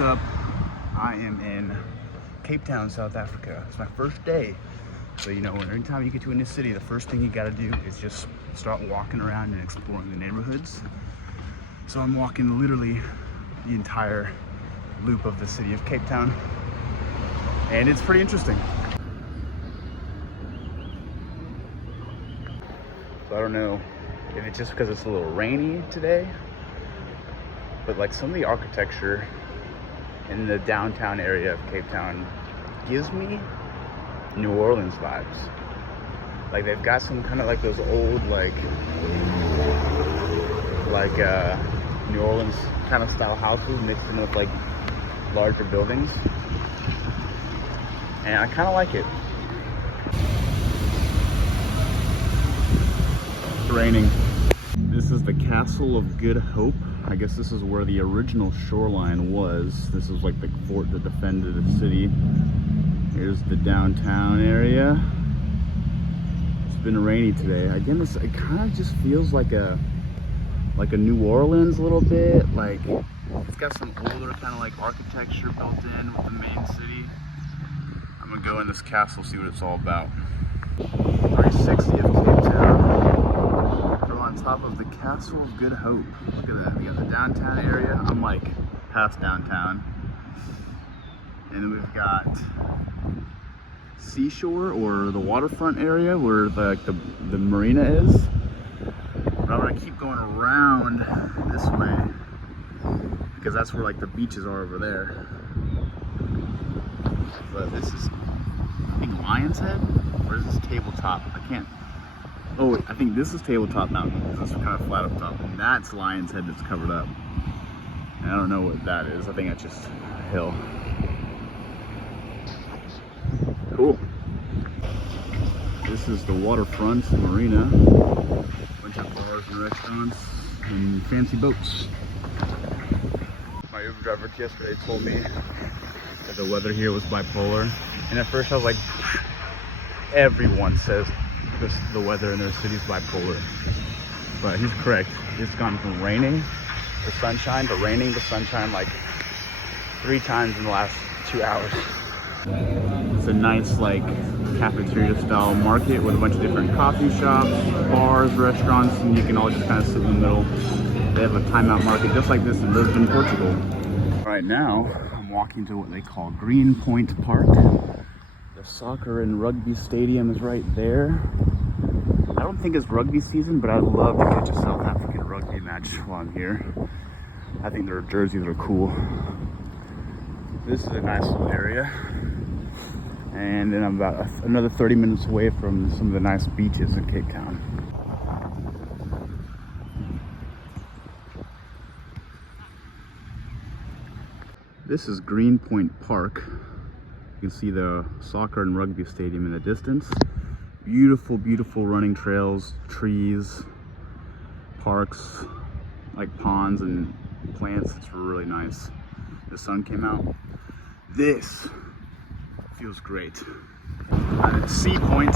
What's up? I am in Cape Town, South Africa. It's my first day. So, you know, anytime you get to a new city, the first thing you gotta do is just start walking around and exploring the neighborhoods. So I'm walking literally the entire loop of the city of Cape Town. And it's pretty interesting. So I don't know if it's just because it's a little rainy today, but like some of the architecture in the downtown area of Cape Town gives me New Orleans vibes. Like they've got some kind of like those old like New Orleans kind of style houses mixed in with like larger buildings, and I kind of like it. It's raining. This is the Castle of Good Hope. I guess this is where the original shoreline was. This is like the fort that defended the city. Here's the downtown area. It's been rainy today. Again, it kind of just feels like a New Orleans a little bit. Like it's got some older kind of like architecture built in with the main city. I'm gonna go in this castle, see what it's all about. 360 of Cape Town. On top of the Castle of Good Hope. Look at that. We got the downtown area. I'm like past downtown. And then we've got Seashore or the waterfront area where the marina is. But I'm gonna keep going around this way because that's where like the beaches are over there. But this is, I think, Lion's Head? Or is this Tabletop? I can't. Oh, I think this is Tabletop Mountain. This is kind of flat up top. And that's Lion's Head that's covered up. And I don't know what that is. I think that's just a hill. Cool. This is the waterfront marina. Bunch of bars and restaurants and fancy boats. My Uber driver yesterday told me that the weather here was bipolar. And at first I was like, everyone says the weather in their city is bipolar, but he's correct. It's gone from raining to sunshine to raining to sunshine like 3 times in the last 2 hours. It's a nice like cafeteria style market with a bunch of different coffee shops, bars, restaurants, and you can all just kind of sit in the middle. They have a timeout market just like this in Lisbon, Portugal. Right now I'm walking to what they call Point Promenade. The soccer and rugby stadium is right there. I don't think it's rugby season, but I'd love to catch a South African rugby match while I'm here. I think their jerseys are cool. This is a nice little area. And then I'm about another 30 minutes away from some of the nice beaches in Cape Town. This is Greenpoint Park. You can see the soccer and rugby stadium in the distance. Beautiful, beautiful running trails, trees, parks, like ponds and plants. It's really nice. The sun came out. This feels great. I'm at Sea Point,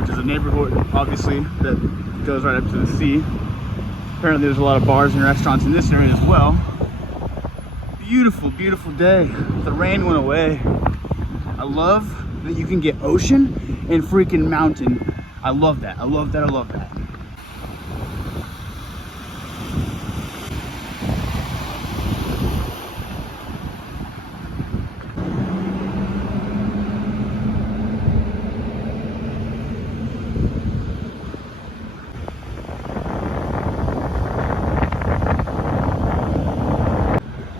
which is a neighborhood, obviously, that goes right up to the sea. Apparently there's a lot of bars and restaurants in this area as well. Beautiful, beautiful day. The rain went away. I love that you can get ocean and freaking mountain. I love that. I love that. I love that.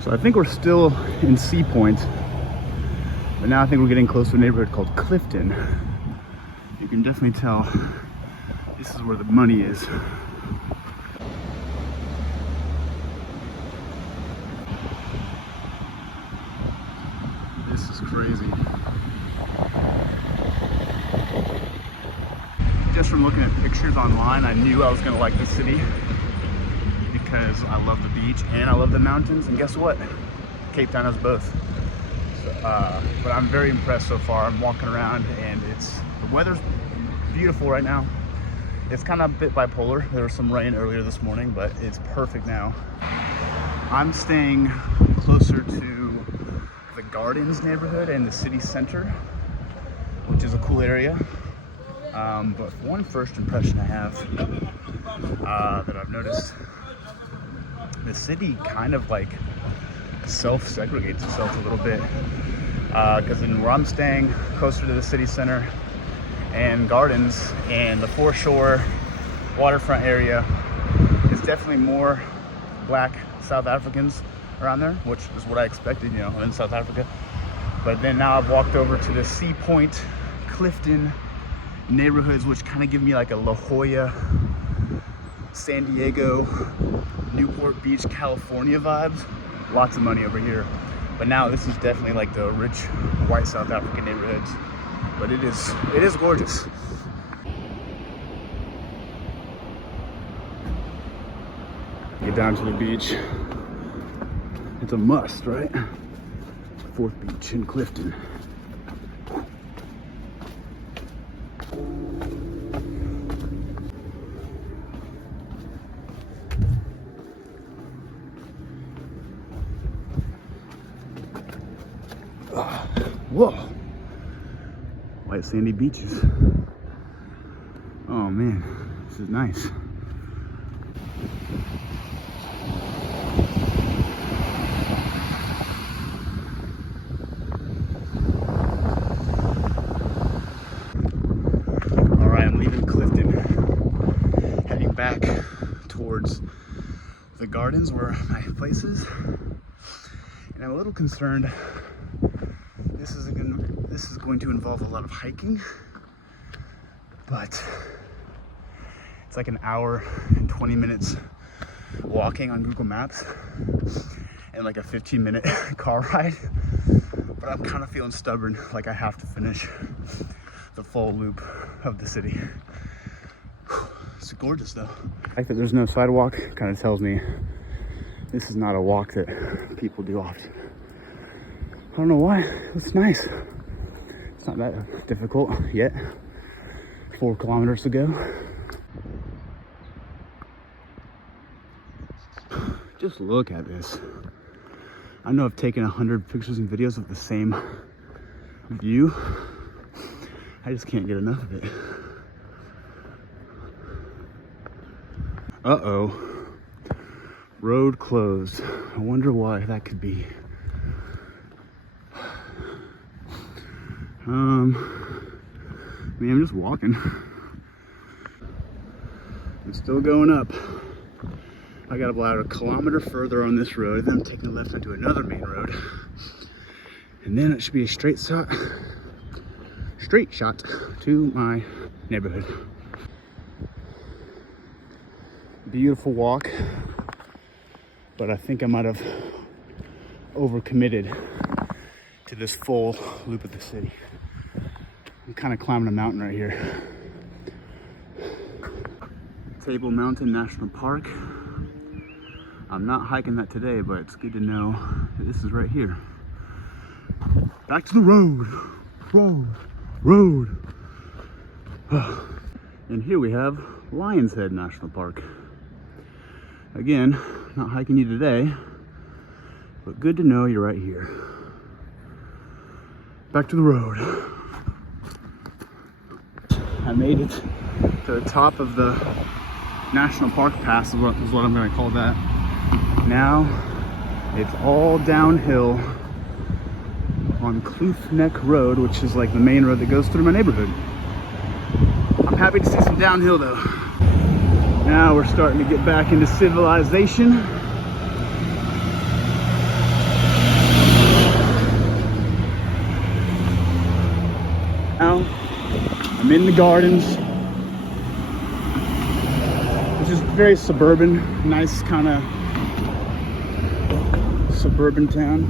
So I think we're still in Sea Point. But now I think we're getting close to a neighborhood called Clifton. You can definitely tell this is where the money is. This is crazy. Just from looking at pictures online, I knew I was gonna like this city because I love the beach and I love the mountains. And guess what? Cape Town has both. But I'm very impressed so far. I'm walking around and the weather's beautiful right now. It's kind of a bit bipolar. There was some rain earlier this morning, but it's perfect now. I'm staying closer to the Gardens neighborhood and the city center, which is a cool area. But one first impression I have that I've noticed, the city kind of like self-segregates itself a little bit, because in where I'm staying, closer to the city center and Gardens and the foreshore waterfront area, is definitely more black South Africans around there, which is what I expected, you know, in South Africa. But then now I've walked over to the Sea Point, Clifton neighborhoods, which kind of give me like a La Jolla, San Diego, Newport Beach, California vibes. Lots of money over here. But now this is definitely like the rich white South African neighborhoods. But it is gorgeous. Get down to the beach. It's a must, right? Fourth Beach in Clifton. Whoa, white sandy beaches. Oh man, this is nice. All right, I'm leaving Clifton, heading back towards the Gardens where my place is, and I'm a little concerned. This is going to involve a lot of hiking, but it's like an hour and 20 minutes walking on Google Maps and like a 15-minute car ride. But I'm kind of feeling stubborn, like I have to finish the full loop of the city. It's gorgeous though. The fact that there's no sidewalk kind of tells me this is not a walk that people do often. I don't know why. It's nice. It's not that difficult yet. 4 kilometers to go. Just look at this. I know I've taken 100 pictures and videos of the same view. I just can't get enough of it. Uh-oh. Road closed. I wonder why that could be. I mean, I'm just walking. I'm still going up. I got about a kilometer further on this road, and then I'm taking a left onto another main road. And then it should be a straight shot to my neighborhood. Beautiful walk, but I think I might have overcommitted to this full loop of the city. I'm kind of climbing a mountain right here. Table Mountain National Park. I'm not hiking that today, but it's good to know that this is right here. Back to the road. Road. And here we have Lion's Head National Park. Again, not hiking you today, but good to know you're right here. Back to the road. I made it to the top of the National Park Pass, is what I'm going to call that. Now it's all downhill on Kloof Neck Road, which is like the main road that goes through my neighborhood. I'm happy to see some downhill though. Now we're starting to get back into civilization. Now I'm in the Gardens, which is very suburban, nice kind of suburban town.